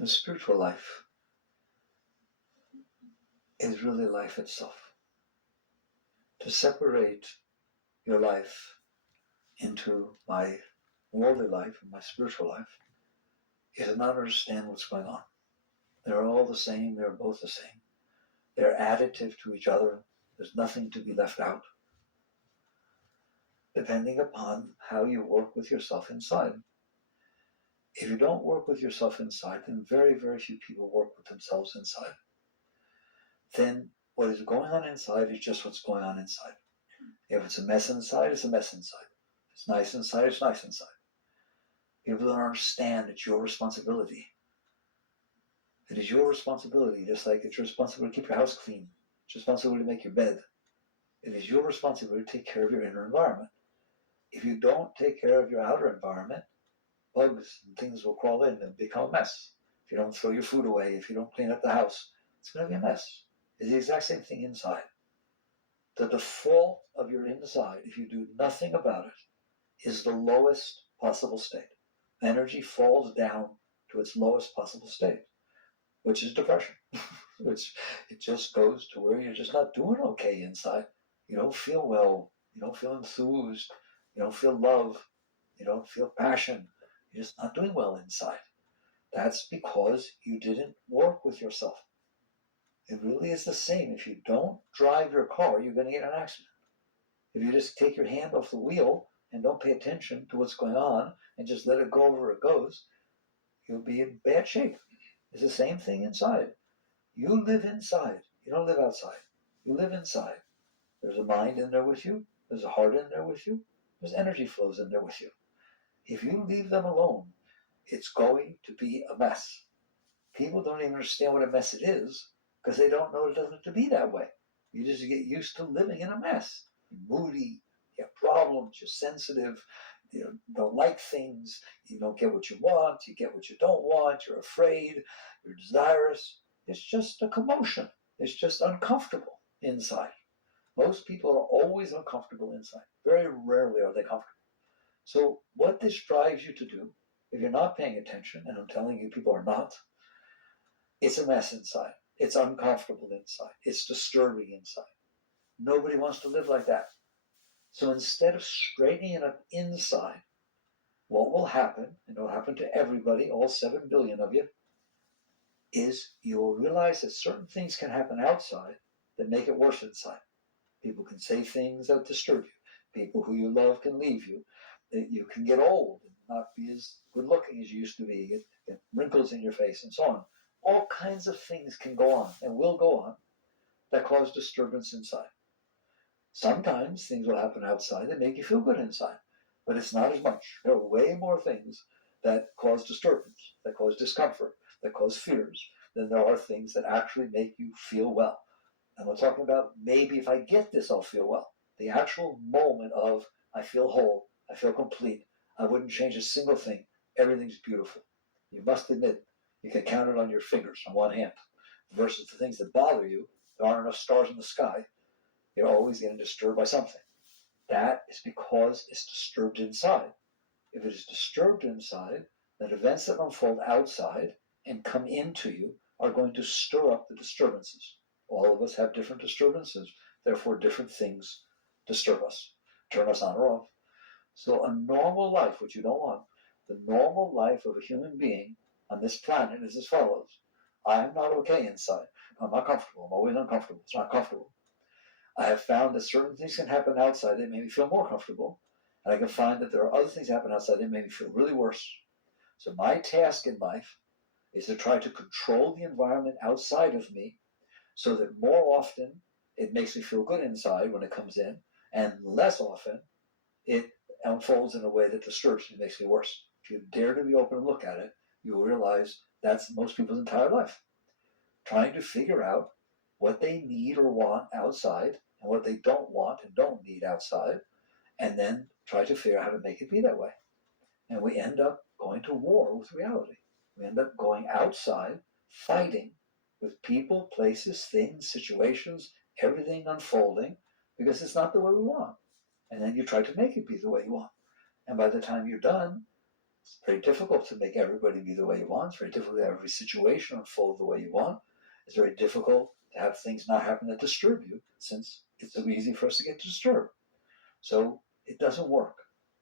The spiritual life is really life itself. To separate your life into my worldly life and my spiritual life is to not understand what's going on. They're all the same. They're both the same. They're additive to each other. There's nothing to be left out, depending upon how you work with yourself inside. If you don't work with yourself inside, then very, very few people work with themselves inside. Then what is going on inside is just what's going on inside. If it's a mess inside, it's a mess inside. If it's nice inside, it's nice inside. People don't understand it's your responsibility. It is your responsibility, just like it's your responsibility to keep your house clean. It's your responsibility to make your bed. It is your responsibility to take care of your inner environment. If you don't take care of your outer environment, bugs and things will crawl in and become a mess. If you don't throw your food away, if you don't clean up the house, it's going to be a mess. It's the exact same thing inside. The default of your inside, if you do nothing about it, is the lowest possible state. Energy falls down to its lowest possible state, which is depression. Which it just goes to where you're just not doing okay inside. You don't feel well. You don't feel enthused. You don't feel love. You don't feel passion. You're just not doing well inside. That's because you didn't work with yourself. It really is the same. If you don't drive your car, you're going to get in an accident. If you just take your hand off the wheel and don't pay attention to what's going on and just let it go where it goes, you'll be in bad shape. It's the same thing inside. You live inside. You don't live outside. You live inside. There's a mind in there with you. There's a heart in there with you. There's energy flows in there with you. If you leave them alone, it's going to be a mess. People don't even understand what a mess it is because they don't know it doesn't have to be that way. You just get used to living in a mess. You're moody, you have problems, you're sensitive, you don't like things, you don't get what you want, you get what you don't want, you're afraid, you're desirous. It's just a commotion. It's just uncomfortable inside. Most people are always uncomfortable inside. Very rarely are they comfortable. So what this drives you to do, if you're not paying attention, and I'm telling you people are not, it's a mess inside. It's uncomfortable inside. It's disturbing inside. Nobody wants to live like that. So instead of straightening it up inside, what will happen, and it will happen to everybody, all 7 billion of you, is you will realize that certain things can happen outside that make it worse inside. People can say things that disturb you. People who you love can leave you. You can get old and not be as good looking as you used to be. Get wrinkles in your face and so on. All kinds of things can go on and will go on that cause disturbance inside. Sometimes things will happen outside that make you feel good inside, but it's not as much. There are way more things that cause disturbance, that cause discomfort, that cause fears, than there are things that actually make you feel well. And we're talking about maybe if I get this, I'll feel well. The actual moment of I feel whole, I feel complete, I wouldn't change a single thing, everything's beautiful. You must admit, you can count it on your fingers on one hand, versus the things that bother you. There aren't enough stars in the sky. You're always getting disturbed by something. That is because it's disturbed inside. If it is disturbed inside, then events that unfold outside and come into you are going to stir up the disturbances. All of us have different disturbances, therefore different things disturb us, turn us on or off. So a normal life, which you don't want, the normal life of a human being on this planet is as follows. I'm not okay inside. I'm not comfortable. I'm always uncomfortable. It's not comfortable. I have found that certain things can happen outside that make me feel more comfortable, and I can find that there are other things that happen outside that make me feel really worse. So my task in life is to try to control the environment outside of me so that more often it makes me feel good inside when it comes in, and less often it unfolds in a way that disturbs me, makes me worse. If you dare to be open and look at it, you will realize that's most people's entire life. Trying to figure out what they need or want outside and what they don't want and don't need outside, and then try to figure out how to make it be that way. And we end up going to war with reality. We end up going outside, fighting with people, places, things, situations, everything unfolding, because it's not the way we want. And then you try to make it be the way you want. And by the time you're done, It's very difficult to make everybody be the way you want. It's very difficult to have every situation unfold the way you want. It's very difficult to have things not happen that disturb you, since it's so easy for us to get disturbed. So it doesn't work.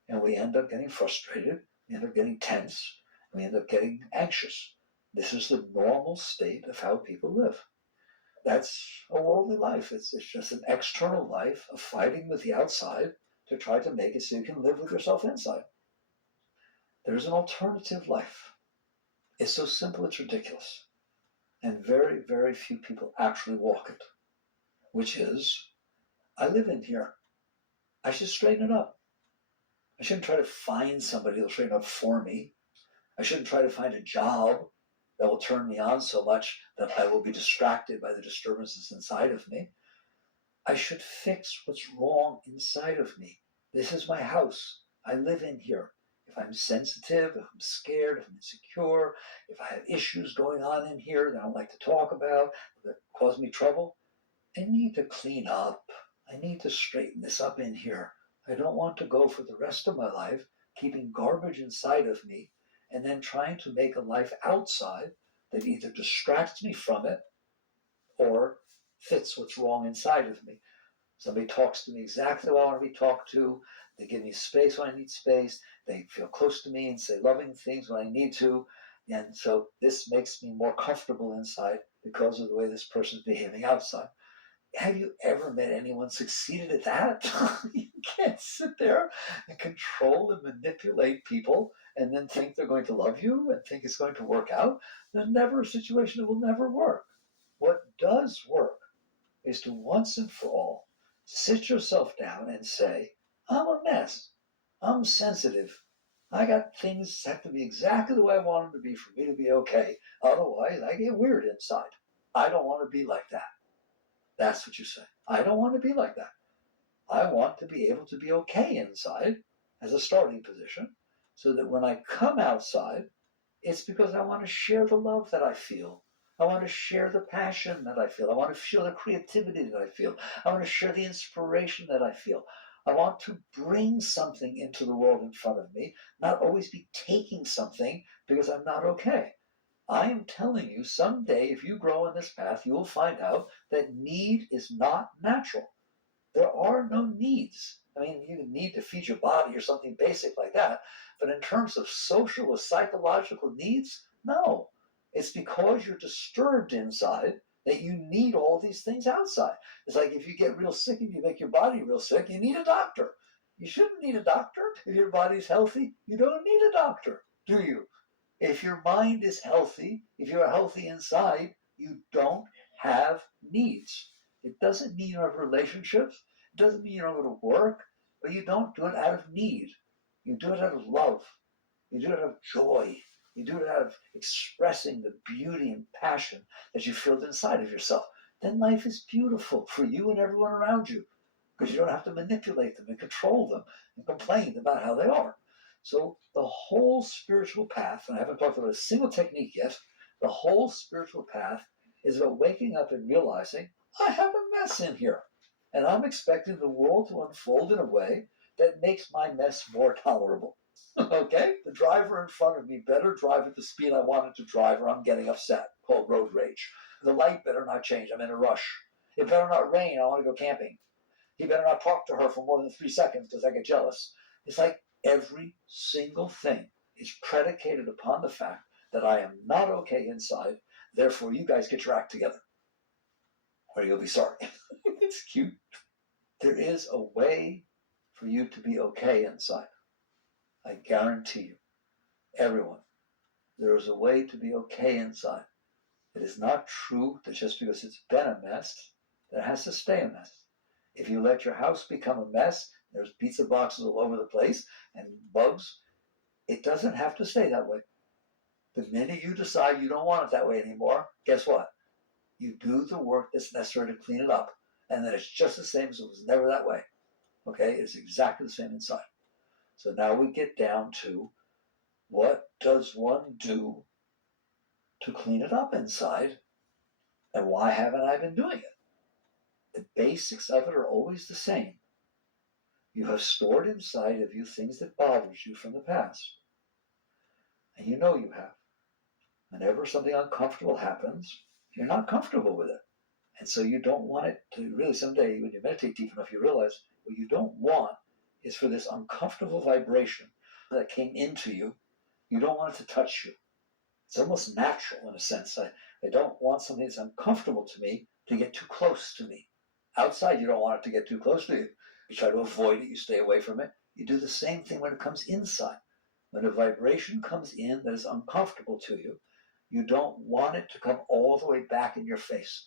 And we end up getting frustrated, we end up getting tense, we end up getting anxious. This is the normal state of how people live. That's a worldly life. It's just an external life of fighting with the outside to try to make it so you can live with yourself inside. There's an alternative life. It's so simple, it's ridiculous. And very, very few people actually walk it, which is, I live in here. I should straighten it up. I shouldn't try to find somebody that'll straighten up for me. I shouldn't try to find a job that will turn me on so much that I will be distracted by the disturbances inside of me. I should fix what's wrong inside of me. This is my house. I live in here. If I'm sensitive, if I'm scared, if I'm insecure, if I have issues going on in here that I don't like to talk about, that cause me trouble, I need to clean up. I need to straighten this up in here. I don't want to go for the rest of my life keeping garbage inside of me and then trying to make a life outside that either distracts me from it or fits what's wrong inside of me. Somebody talks to me exactly what I want to be talked to. They give me space when I need space. They feel close to me and say loving things when I need to. And so this makes me more comfortable inside because of the way this person's behaving outside. Have you ever met anyone succeeded at that? You can't sit there and control and manipulate people and then think they're going to love you and think it's going to work out. There's never a situation that will never work. What does work is to once and for all sit yourself down and say, I'm a mess. I'm sensitive. I got things that have to be exactly the way I want them to be for me to be okay. Otherwise, I get weird inside. I don't want to be like that. That's what you say. I don't want to be like that. I want to be able to be okay inside as a starting position so that when I come outside, it's because I want to share the love that I feel. I want to share the passion that I feel. I want to feel the creativity that I feel. I want to share the inspiration that I feel. I want to bring something into the world in front of me, not always be taking something because I'm not okay. I am telling you, someday, if you grow in this path, you will find out that need is not natural. There are no needs. I mean, you need to feed your body or something basic like that. But in terms of social or psychological needs, no. It's because you're disturbed inside that you need all these things outside. It's like if you get real sick and you make your body real sick, you need a doctor. You shouldn't need a doctor. If your body's healthy, you don't need a doctor, do you? If your mind is healthy, if you're healthy inside, you don't have needs. It doesn't mean you don't have relationships. It doesn't mean you don't go to work, but you don't do it out of need. You do it out of love. You do it out of joy. You do it out of expressing the beauty and passion that you feel inside of yourself. Then life is beautiful for you and everyone around you because you don't have to manipulate them and control them and complain about how they are. So the whole spiritual path, and I haven't talked about a single technique yet, the whole spiritual path is about waking up and realizing, I have a mess in here. And I'm expecting the world to unfold in a way that makes my mess more tolerable. Okay? The driver in front of me better drive at the speed I want it to drive or I'm getting upset, called road rage. The light better not change, I'm in a rush. It better not rain, I want to go camping. He better not talk to her for more than 3 seconds because I get jealous. It's like every single thing is predicated upon the fact that I am not okay inside, therefore you guys get your act together. Or you'll be sorry. It's cute. There is a way for you to be okay inside. I guarantee you, everyone, there is a way to be okay inside. It is not true that just because it's been a mess, that it has to stay a mess. If you let your house become a mess, there's pizza boxes all over the place and bugs, it doesn't have to stay that way. The minute you decide you don't want it that way anymore, guess what? You do the work that's necessary to clean it up, and then it's just the same as it was never that way. Okay? It's exactly the same inside. So now we get down to what does one do to clean it up inside, and why haven't I been doing it? The basics of it are always the same. You have stored inside of you things that bothered you from the past. And you know you have. Whenever something uncomfortable happens, you're not comfortable with it. And so you don't want it to really someday, when you meditate deep enough, you realize what you don't want is for this uncomfortable vibration that came into you. You don't want it to touch you. It's almost natural in a sense. I don't want something that's uncomfortable to me to get too close to me. Outside, you don't want it to get too close to you. You try to avoid it, you stay away from it. You do the same thing when it comes inside. When a vibration comes in that is uncomfortable to you, you don't want it to come all the way back in your face.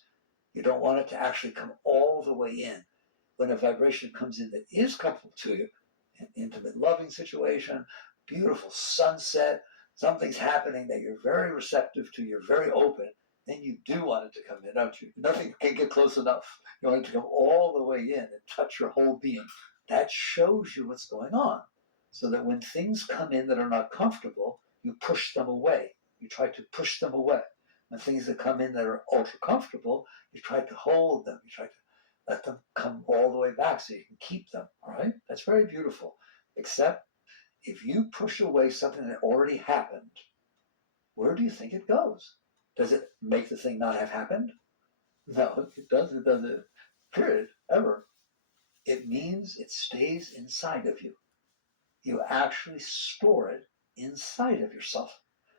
You don't want it to actually come all the way in. When a vibration comes in that is comfortable to you, an intimate loving situation, beautiful sunset, something's happening that you're very receptive to, you're very open, then you do want it to come in, don't you? Nothing can get close enough. You want it to come all the way in and touch your whole being. That shows you what's going on. So that when things come in that are not comfortable, you push them away. You try to push them away. When things that come in that are ultra comfortable, you try to hold them. You try to let them come all the way back so you can keep them. All right? That's very beautiful. Except if you push away something that already happened, where do you think it goes? Does it make the thing not have happened? No, it doesn't. It doesn't. Period. Ever. It means it stays inside of you. You actually store it inside of yourself.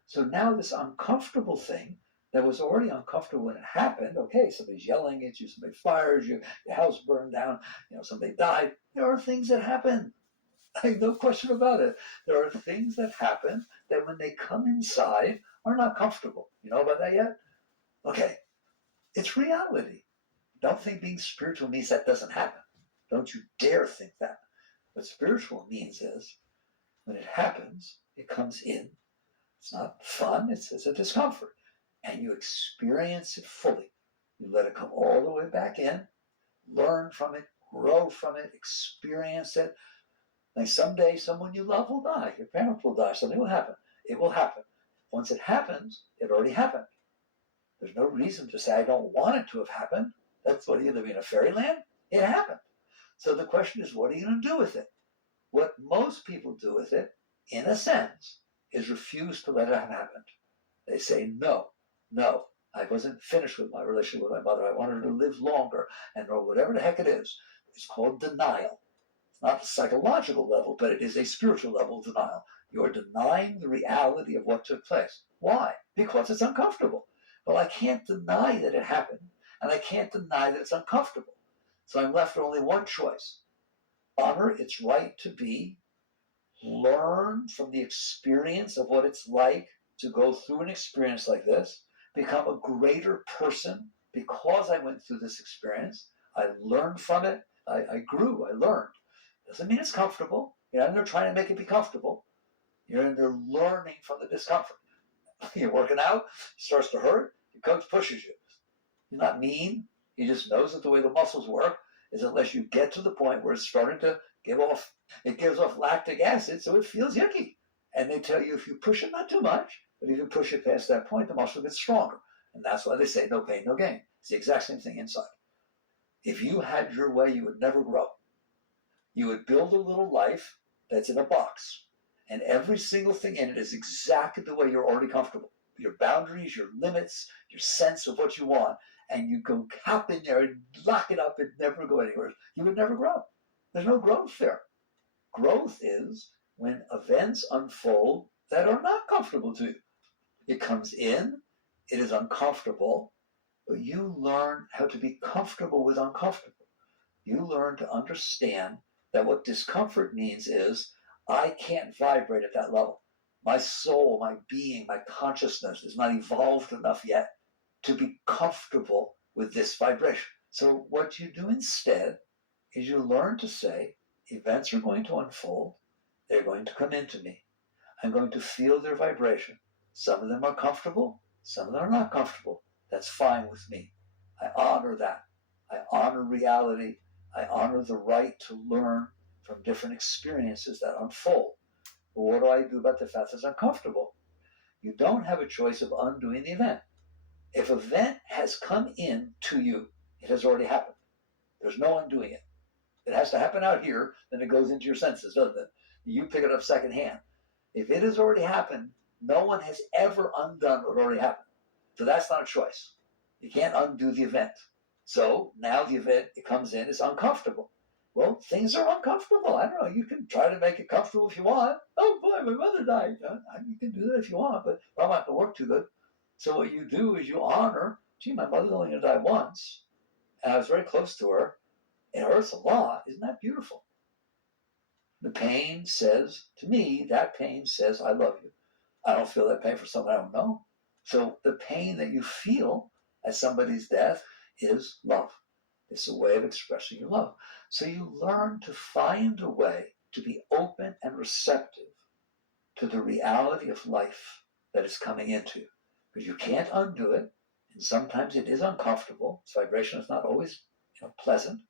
So now this uncomfortable thing that was already uncomfortable when it happened, okay, somebody's yelling at you, somebody fires you, your house burned down, somebody died. There are things that happen. No question about it. There are things that happen that when they come inside are not comfortable. You know about that yet? Okay. It's reality. Don't think being spiritual means that doesn't happen. Don't you dare think that. What spiritual means is when it happens, it comes in. It's not fun, it's a discomfort. And you experience it fully. You let it come all the way back in, learn from it, grow from it, experience it. Like someday someone you love will die, your parents will die, something will happen. It will happen. Once it happens, it already happened. There's no reason to say I don't want it to have happened. That's what you live in a fairyland. It happened. So the question is, what are you going to do with it? What most people do with it, in a sense, is refuse to let it have happened. They say, no, I wasn't finished with my relationship with my mother. I wanted her to live longer, and or whatever the heck it is. It's called denial. It's not a psychological level, but it is a spiritual level of denial. You're denying the reality of what took place. Why? Because it's uncomfortable. Well, I can't deny that it happened, and I can't deny that it's uncomfortable. So I'm left with only one choice. Honor its right to be, learn from the experience of what it's like to go through an experience like this, become a greater person because I went through this experience. I learned from it. I grew. I learned. Doesn't mean it's comfortable. You're not in there trying to make it be comfortable. You're in there learning from the discomfort. You're working out, it starts to hurt, your coach pushes you. He's not mean. He just knows that the way the muscles work is unless you get to the point where it's starting to give off, it gives off lactic acid, so it feels yucky. And they tell you if you push it, not too much, but if you push it past that point, the muscle gets stronger. And that's why they say no pain, no gain. It's the exact same thing inside. If you had your way, you would never grow. You would build a little life that's in a box. And every single thing in it is exactly the way you're already comfortable. Your boundaries, your limits, your sense of what you want. And you go hop in there and lock it up and never go anywhere. You would never grow. There's no growth there. Growth is when events unfold that are not comfortable to you. It comes in, it is uncomfortable, but you learn how to be comfortable with uncomfortable. You learn to understand that what discomfort means is I can't vibrate at that level. My soul, my being, my consciousness is not evolved enough yet to be comfortable with this vibration. So what you do instead is you learn to say, events are going to unfold. They're going to come into me. I'm going to feel their vibration. Some of them are comfortable. Some of them are not comfortable. That's fine with me. I honor that. I honor reality. I honor the right to learn from different experiences that unfold. But what do I do about the fact that it's uncomfortable? You don't have a choice of undoing the event. If an event has come in to you, it has already happened. There's no undoing it. It has to happen out here, then it goes into your senses, doesn't it? You pick it up secondhand. If it has already happened, No one has ever undone what already happened. So that's not a choice. You can't undo the event. So now the event, it comes in, it's uncomfortable. Well, things are uncomfortable. I don't know. You can try to make it comfortable if you want. Oh boy, my mother died. You can do that if you want, but I'm not going to work too good. So what you do is you honor, gee, my mother's only going to die once, and I was very close to her. It hurts a lot. Isn't that beautiful? The pain says, to me, that pain says, I love you. I don't feel that pain for someone I don't know. So the pain that you feel at somebody's death is love. It's a way of expressing your love. So you learn to find a way to be open and receptive to the reality of life that is coming into you. Because you can't undo it, and sometimes it is uncomfortable. Its vibration is not always pleasant.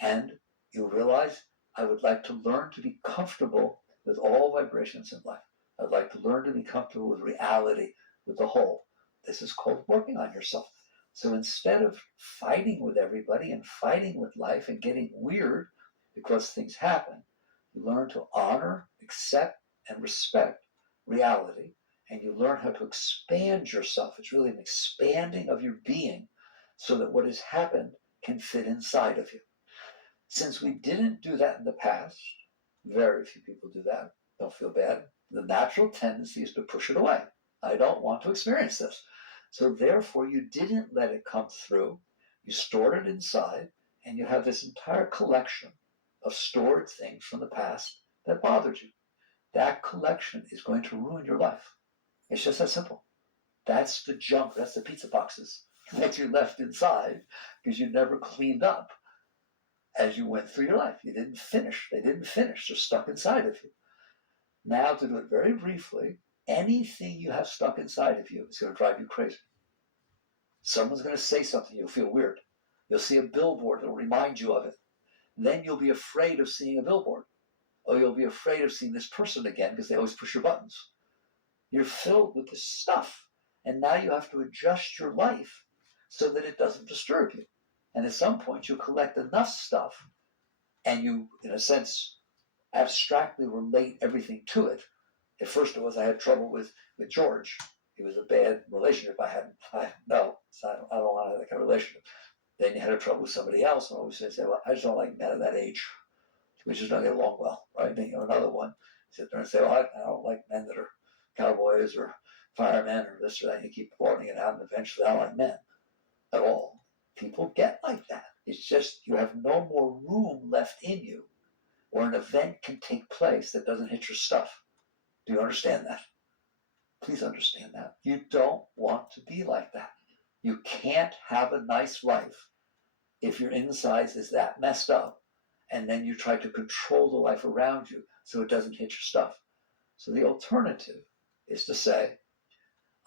And you realize, I would like to learn to be comfortable with all vibrations in life. I'd like to learn to be comfortable with reality, with the whole. This is called working on yourself. So instead of fighting with everybody and fighting with life and getting weird because things happen, you learn to honor, accept, and respect reality, and you learn how to expand yourself. It's really an expanding of your being so that what has happened can fit inside of you. Since we didn't do that in the past, very few people do that. Don't feel bad. The natural tendency is to push it away. I don't want to experience this. So therefore, you didn't let it come through. You stored it inside, and you have this entire collection of stored things from the past that bothered you. That collection is going to ruin your life. It's just that simple. That's the junk. That's the pizza boxes that you left inside because you never cleaned up as you went through your life. You didn't finish. They didn't finish. They're stuck inside of you. Now, to do it very briefly, anything you have stuck inside of you is going to drive you crazy. Someone's going to say something, you'll feel weird. You'll see a billboard, it'll remind you of it. Then you'll be afraid of seeing a billboard. Or you'll be afraid of seeing this person again because they always push your buttons. You're filled with this stuff. And now you have to adjust your life so that it doesn't disturb you. And at some point, you'll collect enough stuff and you, in a sense, abstractly relate everything to it. At first, it was I had trouble with George. It was a bad relationship I don't want that kind of relationship. Then you had a trouble with somebody else, and I always say, well, I just don't like men of that age. We just don't get along well, right? Then another one, sit there and say, well, I don't like men that are cowboys or firemen or this or that. And you keep broadening it out, and eventually I don't like men at all. People get like that. It's just you have no more room left in you, or an event can take place that doesn't hit your stuff. Do you understand that? Please understand that. You don't want to be like that. You can't have a nice life if your insides is that messed up, and then you try to control the life around you so it doesn't hit your stuff. So the alternative is to say,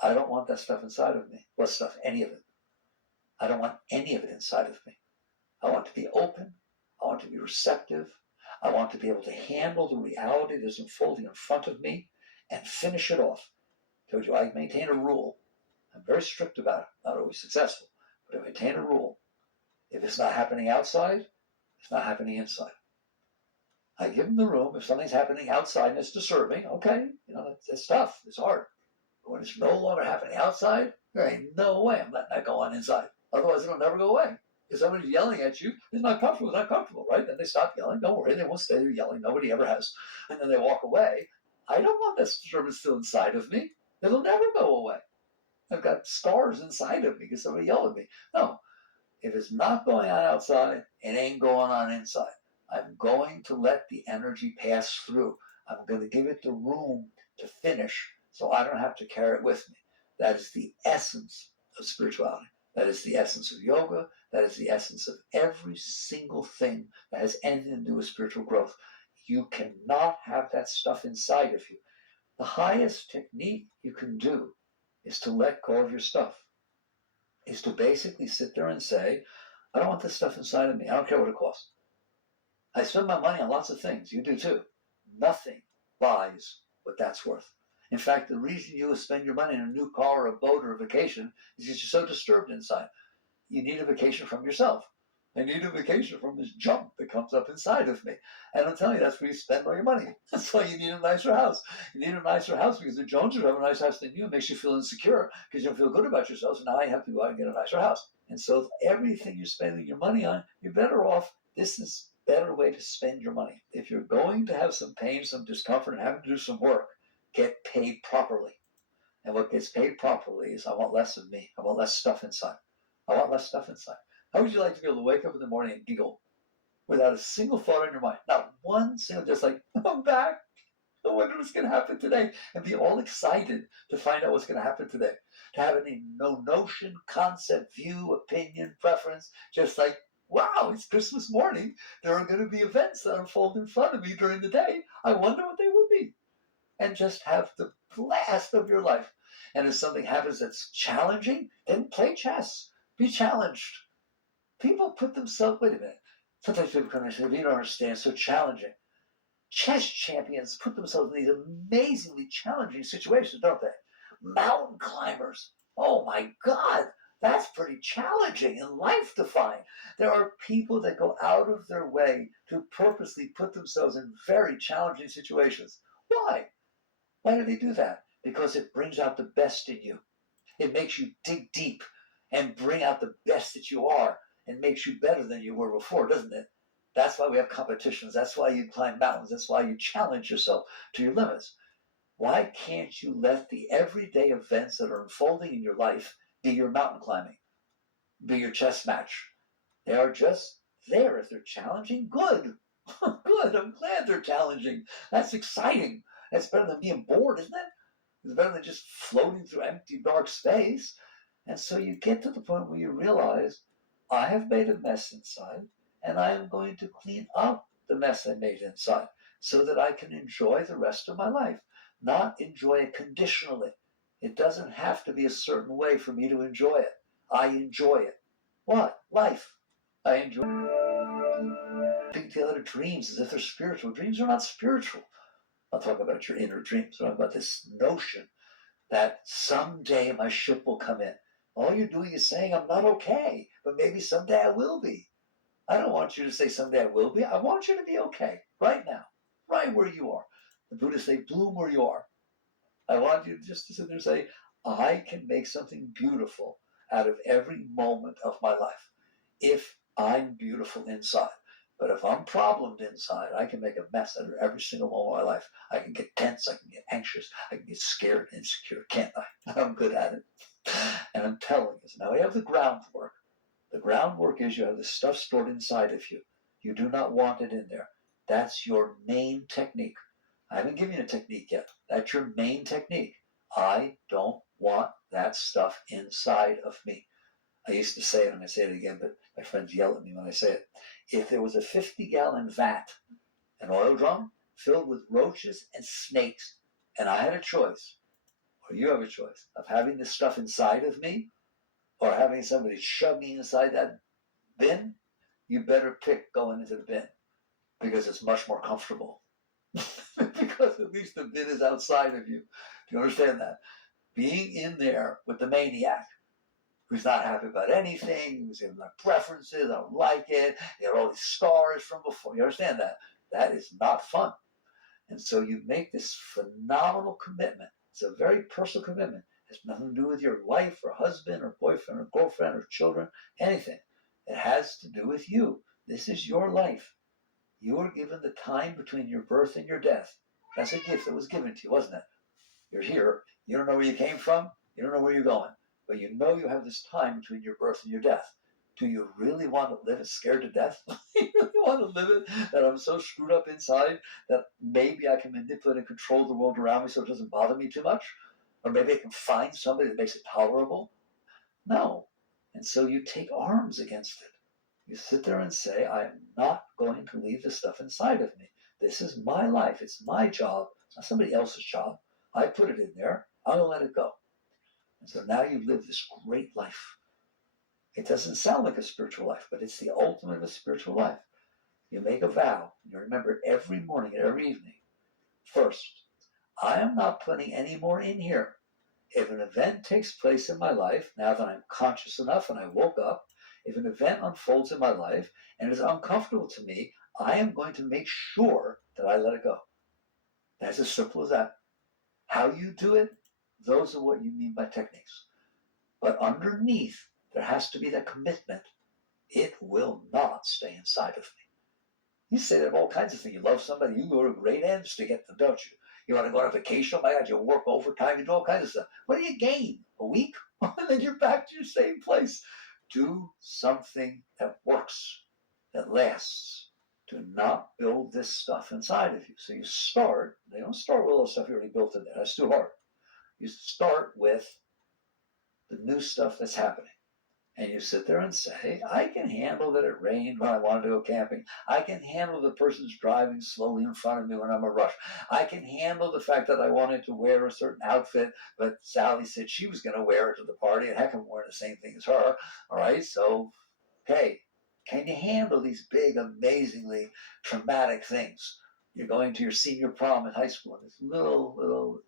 I don't want that stuff inside of me. What stuff? Any of it. I don't want any of it inside of me. I want to be open. I want to be receptive. I want to be able to handle the reality that's unfolding in front of me and finish it off. I told you I maintain a rule. I'm very strict about it. Not always successful, but I maintain a rule. If it's not happening outside, it's not happening inside. I give them the room. If something's happening outside and it's disturbing, okay, it's tough. It's hard. But when it's no longer happening outside, there ain't no way I'm letting that go on inside. Otherwise, it'll never go away. If somebody's yelling at you, it's not comfortable. It's not comfortable, right? Then they stop yelling. Don't worry, they won't stay there yelling. Nobody ever has. And then they walk away. I don't want that disturbance still inside of me. It'll never go away. I've got scars inside of me because somebody yelled at me. No, if it's not going on outside, it ain't going on inside. I'm going to let the energy pass through. I'm going to give it the room to finish so I don't have to carry it with me. That is the essence of spirituality. That is the essence of yoga. That is the essence of every single thing that has anything to do with spiritual growth. You cannot have that stuff inside of you. The highest technique you can do is to let go of your stuff. Is to basically sit there and say, I don't want this stuff inside of me. I don't care what it costs. I spend my money on lots of things. You do too. Nothing buys what that's worth. In fact, the reason you spend your money on a new car or a boat or a vacation is because you're so disturbed inside. You need a vacation from yourself. I need a vacation from this junk that comes up inside of me. And I'm telling you, that's where you spend all your money. That's why you need a nicer house. You need a nicer house because the Joneses have a nice house than you. It makes you feel insecure because you don't feel good about yourself. So now you have to go out and get a nicer house. And so everything you're spending your money on, you're better off. This is a better way to spend your money. If you're going to have some pain, some discomfort, and having to do some work, get paid properly. And what gets paid properly is I want less of me. I want less stuff inside. I want less stuff inside. How would you like to be able to wake up in the morning and giggle without a single thought on your mind? Not one single, just like, I'm back. I wonder what's going to happen today. And be all excited to find out what's going to happen today. To have any no notion, concept, view, opinion, preference. Just like, wow, it's Christmas morning. There are going to be events that unfold in front of me during the day. I wonder what they will be. And just have the blast of your life. And if something happens that's challenging, then play chess. Be challenged. People put themselves, wait a minute. Sometimes people come and say, you don't understand, it's so challenging. Chess champions put themselves in these amazingly challenging situations, don't they? Mountain climbers. Oh my God, that's pretty challenging and life-defying. There are people that go out of their way to purposely put themselves in very challenging situations. Why? Why do they do that? Because it brings out the best in you. It makes you dig deep and bring out the best that you are and makes you better than you were before, doesn't it? That's why we have competitions. That's why you climb mountains. That's why you challenge yourself to your limits. Why can't you let the everyday events that are unfolding in your life be your mountain climbing, be your chess match? They are just there. If they're challenging, good. Good. I'm glad they're challenging. That's exciting. That's better than being bored, isn't it? It's better than just floating through empty, dark space. And so you get to the point where you realize, I have made a mess inside, and I am going to clean up the mess I made inside so that I can enjoy the rest of my life. Not enjoy it conditionally. It doesn't have to be a certain way for me to enjoy it. I enjoy it. What? Life. I enjoy putting together dreams as if they're spiritual. Dreams are not spiritual. I'll talk about your inner dreams. I'll talk about this notion that someday my ship will come in. All you're doing is saying, I'm not okay, but maybe someday I will be. I don't want you to say someday I will be. I want you to be okay right now, right where you are. The Buddhists say, bloom where you are. I want you just to sit there and say, I can make something beautiful out of every moment of my life if I'm beautiful inside. But if I'm problemed inside, I can make a mess out of every single moment of my life. I can get tense, I can get anxious, I can get scared, insecure, can't I? I'm good at it. And I'm telling you, so now we have the groundwork. The groundwork is you have the stuff stored inside of you. You do not want it in there. That's your main technique. I haven't given you a technique yet. That's your main technique. I don't want that stuff inside of me. I used to say it, I'm going to say it again, but my friends yell at me when I say it. If there was a 50-gallon vat, an oil drum, filled with roaches and snakes, and I had a choice, or you have a choice, of having this stuff inside of me, or having somebody shove me inside that bin, you better pick going into the bin, because it's much more comfortable. Because at least the bin is outside of you. Do you understand that? Being in there with the maniac, who's not happy about anything, who's in their preferences, I don't like it, they have all these scars from before. You understand that? That is not fun. And so you make this phenomenal commitment. It's a very personal commitment. It has nothing to do with your wife or husband or boyfriend or girlfriend or children, anything. It has to do with you. This is your life. You were given the time between your birth and your death. That's a gift that was given to you, wasn't it? You're here. You don't know where you came from. You don't know where you're going. But you know you have this time between your birth and your death. Do you really want to live it scared to death? You really want to live it that I'm so screwed up inside that maybe I can manipulate and control the world around me so it doesn't bother me too much? Or maybe I can find somebody that makes it tolerable? No. And so you take arms against it. You sit there and say, I'm not going to leave this stuff inside of me. This is my life. It's my job. It's not somebody else's job. I put it in there. I'm going to let it go. And so now you live this great life. It doesn't sound like a spiritual life, but it's the ultimate of a spiritual life. You make a vow, and you remember every morning and every evening. First, I am not putting any more in here. If an event takes place in my life, now that I'm conscious enough and I woke up, If an event unfolds in my life and is uncomfortable to me, I am going to make sure that I let it go. That's as simple as that. How you do it, those are what you mean by techniques. But underneath, there has to be that commitment. It will not stay inside of me. You say that of all kinds of things. You love somebody, you go to great ends to get them, don't you? You want to go on a vacation, oh my God, you work overtime, you do all kinds of stuff. What do you gain? A week? And then you're back to your same place. Do something that works, that lasts. Do not build this stuff inside of you. So you start, they don't start with all the stuff you already built in there. That's too hard. You start with the new stuff that's happening. And you sit there and say, I can handle that it rained when I wanted to go camping. I can handle the person's driving slowly in front of me when I'm in a rush. I can handle the fact that I wanted to wear a certain outfit, but Sally said she was going to wear it to the party, and heck, I'm wearing the same thing as her. All right, so, okay, can you handle these big, amazingly traumatic things? You're going to your senior prom in high school, and this little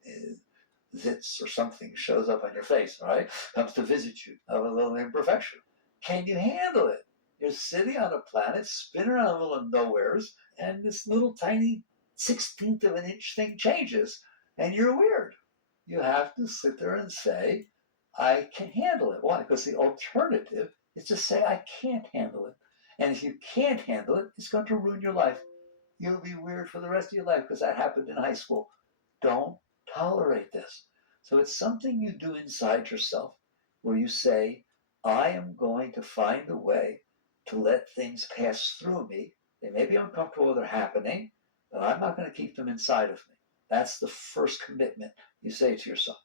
zits or something shows up on your face, all right? Comes to visit you of a little imperfection. Can you handle it? You're sitting on a planet, spinning around a little nowheres, and this little tiny 16th of an inch thing changes, and you're weird. You have to sit there and say, I can handle it. Why? Because the alternative is to say, I can't handle it. And if you can't handle it, it's going to ruin your life. You'll be weird for the rest of your life because that happened in high school. Don't tolerate this. So it's something you do inside yourself where you say, I am going to find a way to let things pass through me. They may be uncomfortable they're happening, but I'm not going to keep them inside of me. That's the first commitment you say to yourself.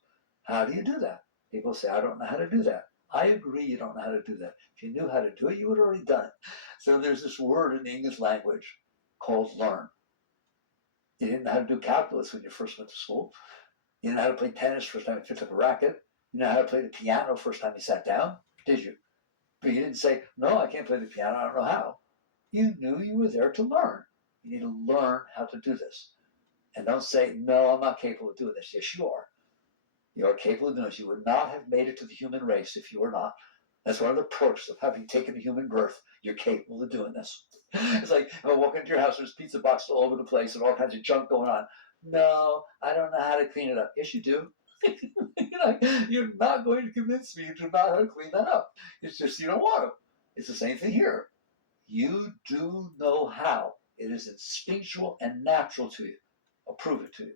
How do you do that? People say, I don't know how to do that. I agree you don't know how to do that. If you knew how to do it, you would have already done it. So there's this word in the English language called learn. You didn't know how to do calculus when you first went to school. You didn't know how to play tennis first time you picked up a racket. You know how to play the piano first time you sat down, did you? But you didn't say, no, I can't play the piano, I don't know how. You knew you were there to learn. You need to learn how to do this. And don't say, no, I'm not capable of doing this. Yes, you are. You are capable of doing this. You would not have made it to the human race if you were not. That's one of the perks of having taken the human birth. You're capable of doing this. It's like if I walk into your house, there's pizza boxes all over the place and all kinds of junk going on. No, I don't know how to clean it up. Yes, you do. You're not going to convince me you do not know how to clean that up. It's just you don't want to. It's the same thing here. You do know how. It is instinctual and natural to you. I'll prove it to you.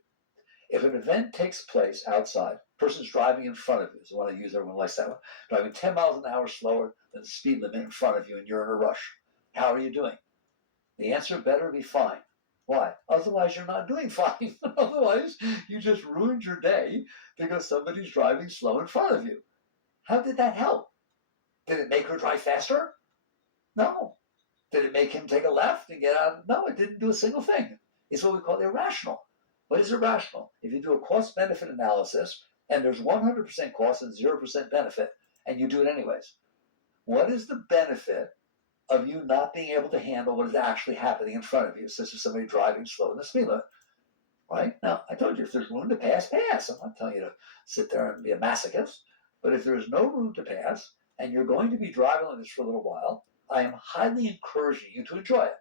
If an event takes place outside, person's driving in front of you, is the one I use, everyone likes that one, driving 10 miles an hour slower than the speed limit in front of you and you're in a rush. How are you doing? The answer better be fine. Why? Otherwise, you're not doing fine. Otherwise, you just ruined your day because somebody's driving slow in front of you. How did that help? Did it make her drive faster? No. Did it make him take a left and get out? No, it didn't do a single thing. It's what we call irrational. What is irrational? If you do a cost-benefit analysis and there's 100% cost and 0% benefit, and you do it anyways, what is the benefit of you not being able to handle what is actually happening in front of you, such as somebody driving slow in the speed limit? Right? Now, I told you, if there's room to pass, pass. I'm not telling you to sit there and be a masochist. But if there's no room to pass, and you're going to be driving like this for a little while, I am highly encouraging you to enjoy it.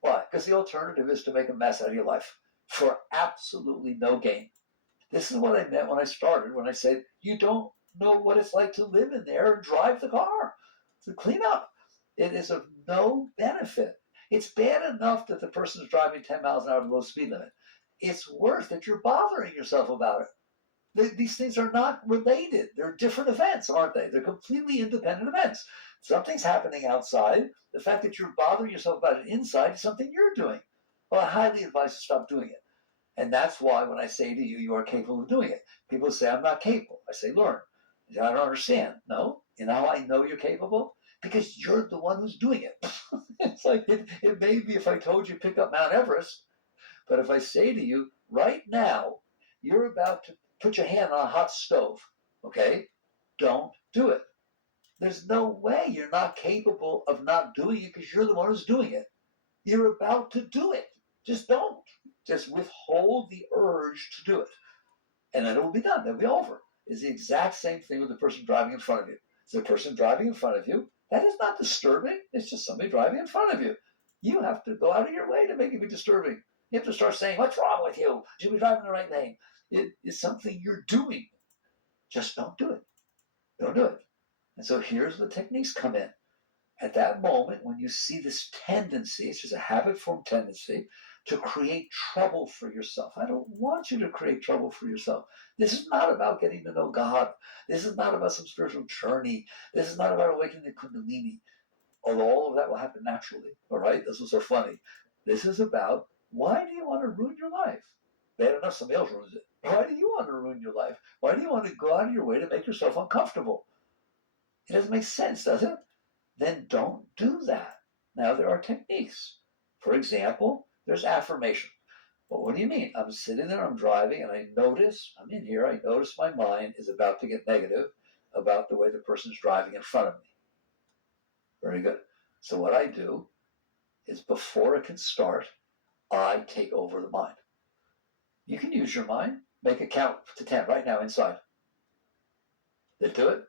Why? Because the alternative is to make a mess out of your life for absolutely no gain. This is what I meant when I started, when I said, you don't know what it's like to live in there and drive the car, to clean up. It is of no benefit. It's bad enough that the person is driving 10 miles an hour below the speed limit. It's worse that you're bothering yourself about it. These things are not related. They're different events, aren't they? They're completely independent events. Something's happening outside. The fact that you're bothering yourself about it inside is something you're doing. Well, I highly advise you stop doing it. And that's why when I say to you, you are capable of doing it. People say, I'm not capable. I say, learn. I don't understand. No. You know how I know you're capable? Because you're the one who's doing it. It's like it may be if I told you pick up Mount Everest, but if I say to you, right now, you're about to put your hand on a hot stove, okay? Don't do it. There's no way you're not capable of not doing it because you're the one who's doing it. You're about to do it. Just don't. Just withhold the urge to do it. And then it will be done. It'll be over. It's the exact same thing with the person driving in front of you. It's the person driving in front of you. That is not disturbing. It's just somebody driving in front of you. You have to go out of your way to make it be disturbing. You have to start saying, what's wrong with you? You should be driving the right lane. It is something you're doing. Just don't do it. Don't do it. And so here's the techniques come in. At that moment, when you see this tendency, it's just a habit-formed tendency to create trouble for yourself. I don't want you to create trouble for yourself. This is not about getting to know God. This is not about some spiritual journey. This is not about awakening the Kundalini. Although all of that will happen naturally, all right? This is so funny. This is about, why do you want to ruin your life? Bad enough somebody else ruins it. Why do you want to ruin your life? Why do you want to go out of your way to make yourself uncomfortable? It doesn't make sense, does it? Then don't do that. Now, there are techniques. For example, there's affirmation. Well, what do you mean? I'm sitting there, I'm driving, and I notice, I'm in here, I notice my mind is about to get negative about the way the person's driving in front of me. Very good. So what I do is, before it can start, I take over the mind. You can use your mind. Make a count to 10 right now inside. Then do it.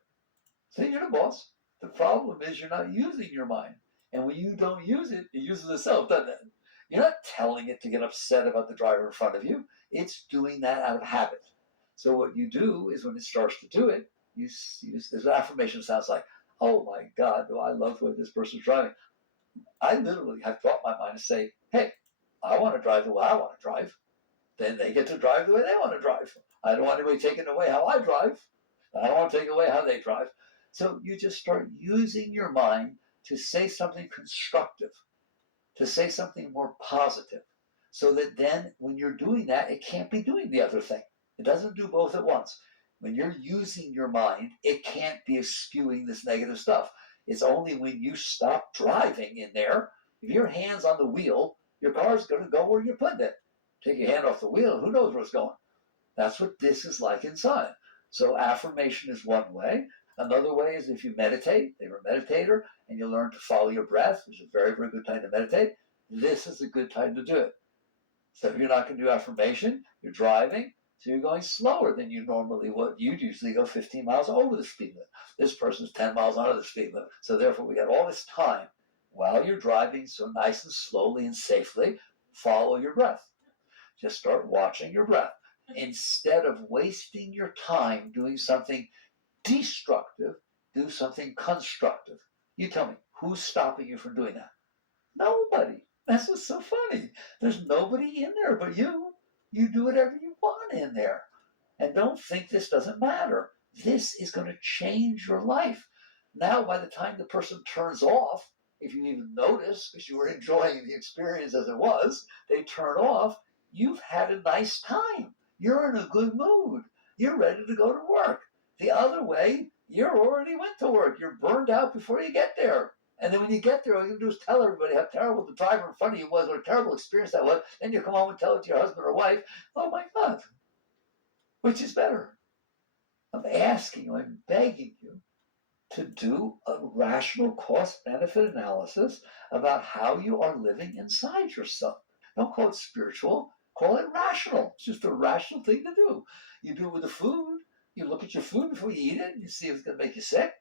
See, you're the boss. The problem is you're not using your mind. And when you don't use it, it uses itself, doesn't it? You're not telling it to get upset about the driver in front of you. It's doing that out of habit. So what you do is, when it starts to do it, you use this affirmation. Sounds like, oh my God, do I love the way this person's driving. I literally have taught my mind to say, hey, I want to drive the way I want to drive. Then they get to drive the way they want to drive. I don't want anybody taking away how I drive. I don't want to take away how they drive. So you just start using your mind to say something constructive, to say something more positive, so that then when you're doing that, it can't be doing the other thing. It doesn't do both at once. When you're using your mind, it can't be spewing this negative stuff. It's only when you stop driving in there, if your hand's on the wheel, your car's going to go where you're putting it. Take your hand off the wheel, who knows where it's going? That's what this is like inside. So affirmation is one way. Another way is if you meditate, if you're a meditator, and you learn to follow your breath, which is a very, very good time to meditate, this is a good time to do it. So if you're not going to do affirmation, you're driving, so you're going slower than you normally would. You'd usually go 15 miles over the speed limit. This person's 10 miles under the speed limit. So therefore, we got all this time while you're driving, so nice and slowly and safely, follow your breath. Just start watching your breath. Instead of wasting your time doing something destructive, do something constructive. You tell me, who's stopping you from doing that? Nobody. That's what's so funny. There's nobody in there but you. You do whatever you want in there. And don't think this doesn't matter. This is going to change your life. Now, by the time the person turns off, if you even notice, because you were enjoying the experience as it was, they turn off, you've had a nice time. You're in a good mood. You're ready to go to work. The other way, you already went to work. You're burned out before you get there. And then when you get there, all you do is tell everybody how terrible the driver in front of you was, what a terrible experience that was. Then you come home and tell it to your husband or wife. Oh my God. Which is better? I'm asking you, I'm begging you to do a rational cost-benefit analysis about how you are living inside yourself. Don't call it spiritual. Call it rational. It's just a rational thing to do. You do it with the food. You look at your food before you eat it. And you see if it's going to make you sick.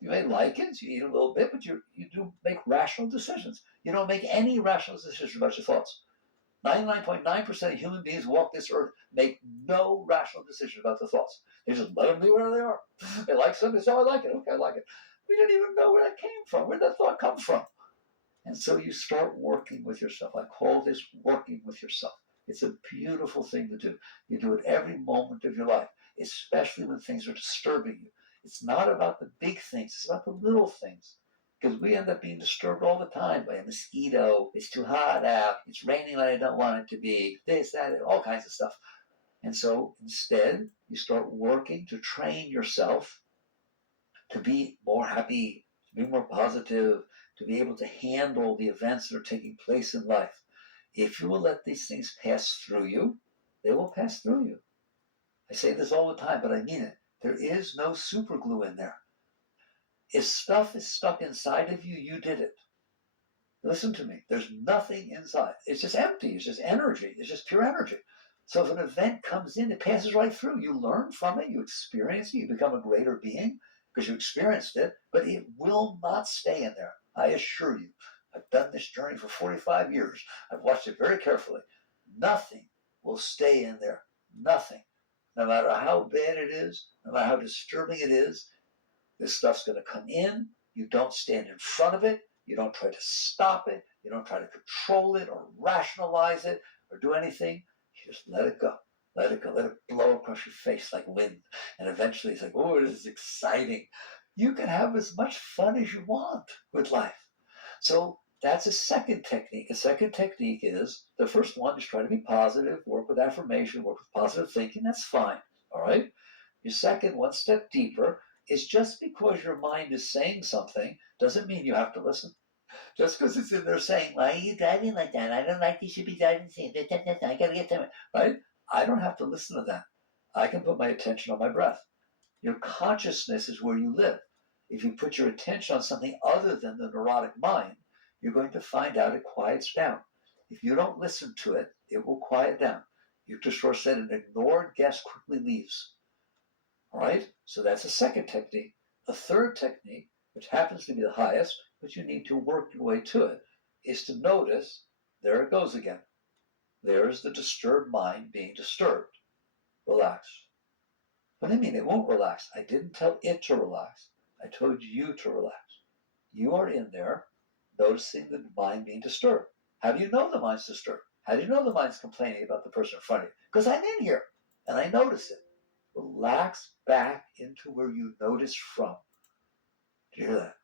You may like it, so you eat a little bit, but you do make rational decisions. You don't make any rational decisions about your thoughts. 99.9% of human beings who walk this earth make no rational decision about their thoughts. They just let them be where they are. They like something, they say, oh, I like it. Okay, I like it. We didn't even know where that came from. Where did that thought come from? And so you start working with yourself. I call this working with yourself. It's a beautiful thing to do. You do it every moment of your life, especially when things are disturbing you. It's not about the big things. It's about the little things. Because we end up being disturbed all the time by a mosquito. It's too hot out. It's raining when I don't want it to be. This, that, all kinds of stuff. And so instead, you start working to train yourself to be more happy, to be more positive, to be able to handle the events that are taking place in life. If you will let these things pass through you, they will pass through you. I say this all the time, but I mean it. There is no super glue in there. If stuff is stuck inside of you, you did it. Listen to me. There's nothing inside. It's just empty. It's just energy. It's just pure energy. So if an event comes in, it passes right through. You learn from it. You experience it. You become a greater being. because you experienced it, but it will not stay in there. I assure you. I've done this journey for 45 years. I've watched it very carefully. Nothing will stay in there. Nothing. No matter how bad it is, no matter how disturbing it is, this stuff's going to come in. You don't stand in front of it. You don't try to stop it. You don't try to control it or rationalize it or do anything. You just let it go. Let it go. Let it blow across your face like wind. And eventually it's like, oh, this is exciting. You can have as much fun as you want with life. So that's a second technique. A second technique is, the first one is try to be positive, work with affirmation, work with positive thinking. That's fine. All right. Your second, one step deeper, is just because your mind is saying something doesn't mean you have to listen. Just because it's in there saying, why are you driving like that? I don't like you should be driving. I got to get there. Right? I don't have to listen to that. I can put my attention on my breath. Your consciousness is where you live. If you put your attention on something other than the neurotic mind, you're going to find out it quiets down. If you don't listen to it, it will quiet down. Yukteswar said an ignored guest quickly leaves. All right? So that's a second technique. A third technique, which happens to be the highest, but you need to work your way to it, is to notice, there it goes again. There is the disturbed mind being disturbed. Relax. What do you mean it won't relax? I didn't tell it to relax. I told you to relax. You are in there noticing the mind being disturbed. How do you know the mind's disturbed? How do you know the mind's complaining about the person in front of you? Because I'm in here and I notice it. Relax back into where you notice from. Do you hear that?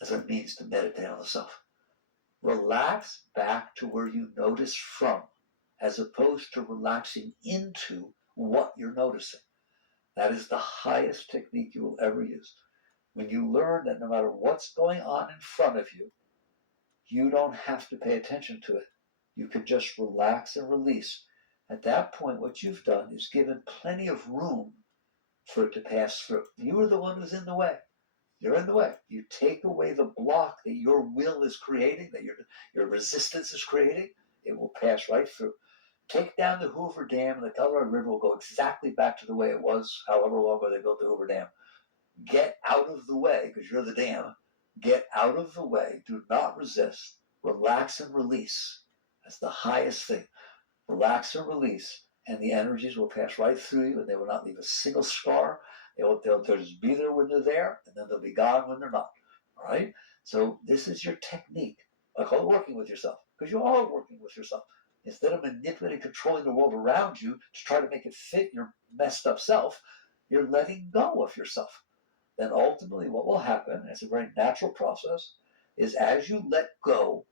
That's what it means to meditate on the self. Relax back to where you notice from, as opposed to relaxing into what you're noticing. That is the highest technique you will ever use. When you learn that no matter what's going on in front of you, you don't have to pay attention to it. You can just relax and release. At that point, what you've done is given plenty of room for it to pass through. You are the one who's in the way. You're in the way. You take away the block that your will is creating, that your resistance is creating, it will pass right through. Take down the Hoover Dam, and the Colorado River will go exactly back to the way it was, however long ago they built the Hoover Dam. Get out of the way, because you're the dam. Get out of the way. Do not resist. Relax and release. That's the highest thing. Relax and release, and the energies will pass right through you, and they will not leave a single scar. They'll just be there when they're there, and then they'll be gone when they're not. All right? So this is your technique. I call it working with yourself, because you are working with yourself. Instead of manipulating, controlling the world around you to try to make it fit your messed up self, you're letting go of yourself. Then ultimately what will happen, and it's a very natural process, is as you let go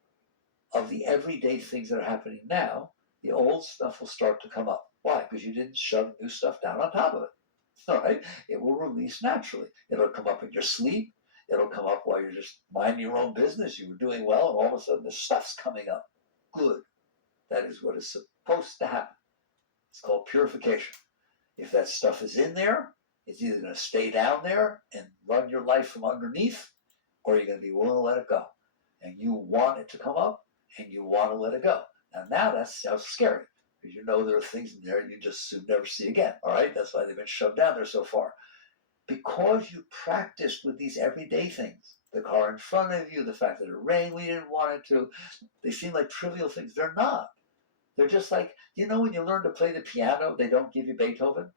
of the everyday things that are happening now, the old stuff will start to come up. Why? Because you didn't shove new stuff down on top of it. All right? It will release naturally. It'll come up in your sleep. It'll come up while you're just minding your own business. You were doing well, and all of a sudden the stuff's coming up. Good. That is what is supposed to happen. It's called purification. If that stuff is in there, it's either going to stay down there and run your life from underneath, or you're going to be willing to let it go. And you want it to come up, and you want to let it go. Now that sounds scary, because you know there are things in there you just soon never see again. All right? That's why they've been shoved down there so far. Because you practiced with these everyday things, the car in front of you, the fact that it rained, we didn't want it to, they seem like trivial things. They're not. They're just like, you know, when you learn to play the piano, they don't give you Beethoven.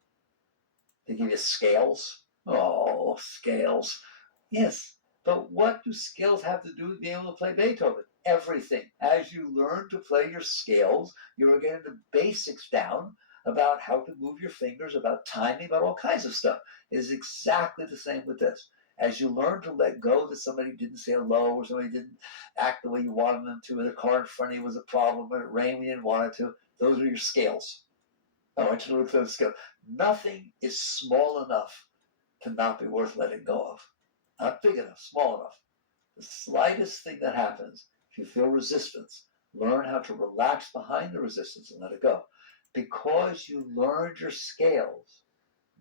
They give you scales. Oh, scales. Yes, but what do scales have to do with being able to play Beethoven? Everything. As you learn to play your scales, you're getting the basics down about how to move your fingers, about timing, about all kinds of stuff. It is exactly the same with this. As you learn to let go that somebody didn't say hello, or somebody didn't act the way you wanted them to, or the car in front of you was a problem, or it rained when you didn't want it to, those are your scales. I want you to look at the scale. Nothing is small enough to not be worth letting go of. Not big enough, small enough. The slightest thing that happens, if you feel resistance, learn how to relax behind the resistance and let it go. Because you learned your scales,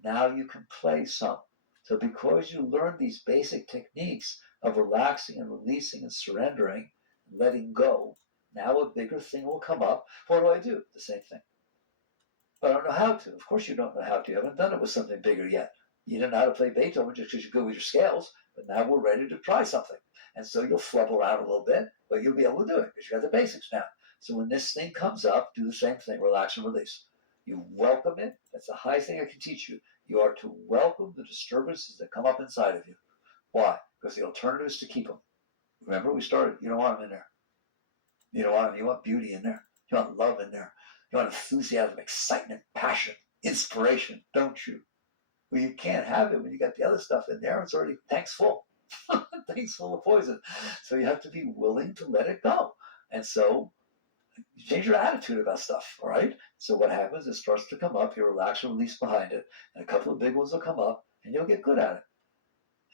now you can play some. So because you learned these basic techniques of relaxing and releasing and surrendering, and letting go, now a bigger thing will come up. What do? The same thing. But I don't know how to. Of course you don't know how to. You haven't done it with something bigger yet. You didn't know how to play Beethoven just because you're good with your scales, but now we're ready to try something. And so you'll flub around a little bit, but you'll be able to do it because you got the basics now. So when this thing comes up, do the same thing, relax and release. You welcome it. That's the highest thing I can teach you. You are to welcome the disturbances that come up inside of you. Why? Because the alternative is to keep them. Remember, we started, you don't want them in there. You don't want them. You want beauty in there. You want love in there. You want enthusiasm, excitement, passion, inspiration, don't you? Well, you can't have it when you got the other stuff in there. It's already tank's full. Tank's full of poison. So you have to be willing to let it go. And so you change your attitude about stuff, all right? So what happens, it starts to come up, you relax and release behind it, and a couple of big ones will come up, and you'll get good at it.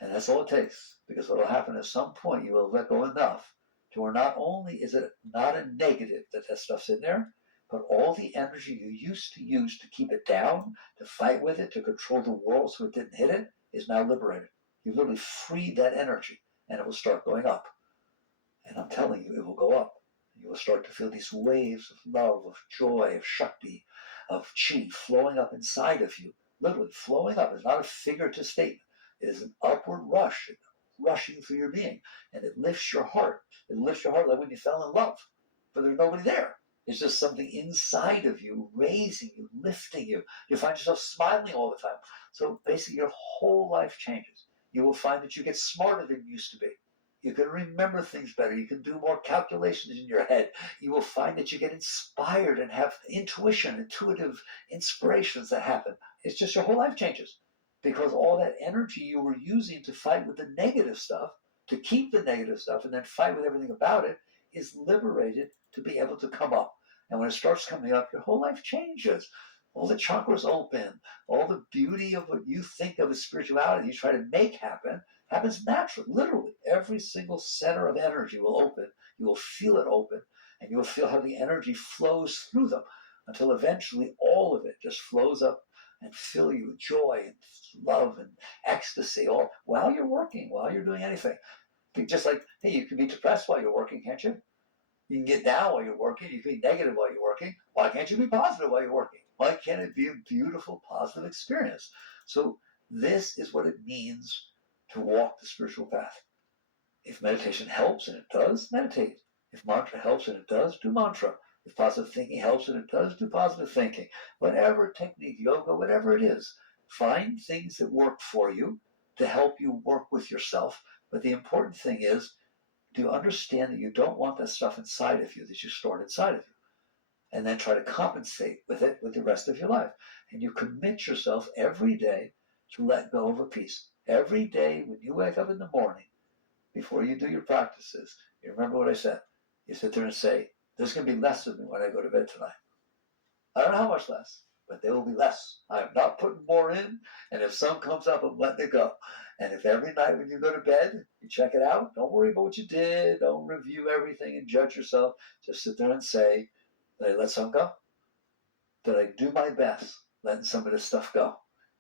And that's all it takes. Because what will happen at some point, you will let go enough to where not only is it not a negative that stuff's in there, but all the energy you used to use to keep it down, to fight with it, to control the world so it didn't hit it, is now liberated. You literally freed that energy, and it will start going up. And I'm telling you, it will go up. You will start to feel these waves of love, of joy, of Shakti, of Chi flowing up inside of you. Literally flowing up. It's not a figurative statement. It is an upward rush, rushing through your being. And it lifts your heart. It lifts your heart like when you fell in love. But there's nobody there. It's just something inside of you, raising you, lifting you. You find yourself smiling all the time. So basically your whole life changes. You will find that you get smarter than you used to be. You can remember things better. You can do more calculations in your head. You will find that you get inspired and have intuition, intuitive inspirations that happen. It's just your whole life changes because all that energy you were using to fight with the negative stuff, to keep the negative stuff and then fight with everything about it, is liberated to be able to come up. And when it starts coming up, your whole life changes. All the chakras open. All the beauty of what you think of as spirituality you try to make happen happens naturally, literally. Every single center of energy will open. You will feel it open, and you will feel how the energy flows through them until eventually all of it just flows up and fill you with joy and love and ecstasy all while you're working, while you're doing anything. Just like, hey, you can be depressed while you're working, can't you? You can get down while you're working. You can be negative while you're working. Why can't you be positive while you're working? Why can't it be a beautiful, positive experience? So this is what it means to walk the spiritual path. If meditation helps, and it does, meditate. If mantra helps, and it does, do mantra. If positive thinking helps, and it does, do positive thinking. Whatever technique, yoga, whatever it is, find things that work for you to help you work with yourself. But the important thing is, do you understand that you don't want that stuff inside of you that you stored inside of you? And then try to compensate with it with the rest of your life. And you commit yourself every day to let go of a piece. Every day when you wake up in the morning, before you do your practices, you remember what I said. You sit there and say, there's going to be less of me when I go to bed tonight. I don't know how much less, but there will be less. I'm not putting more in, and if some comes up, I'm letting it go. And if every night when you go to bed, you check it out, don't worry about what you did, don't review everything and judge yourself. Just sit there and say, did I let some go? Did I do my best letting some of this stuff go?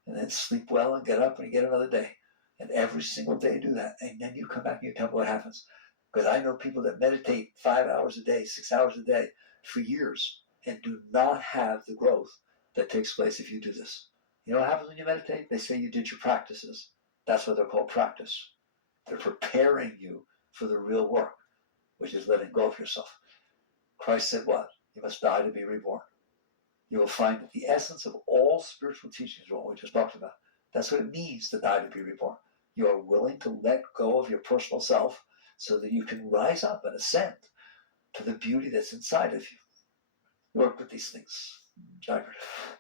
And then sleep well and get up and get another day. And every single day do that. And then you come back and you tell me what happens. Because I know people that meditate 5 hours a day, 6 hours a day for years and do not have the growth that takes place if you do this. You know what happens when you meditate? They say you did your practices. That's what they're called, practice. They're preparing you for the real work, which is letting go of yourself. Christ said what? You must die to be reborn. You will find that the essence of all spiritual teachings is what we just talked about. That's what it means to die to be reborn. You are willing to let go of your personal self so that you can rise up and ascend to the beauty that's inside of you. Work with these things. Jagger.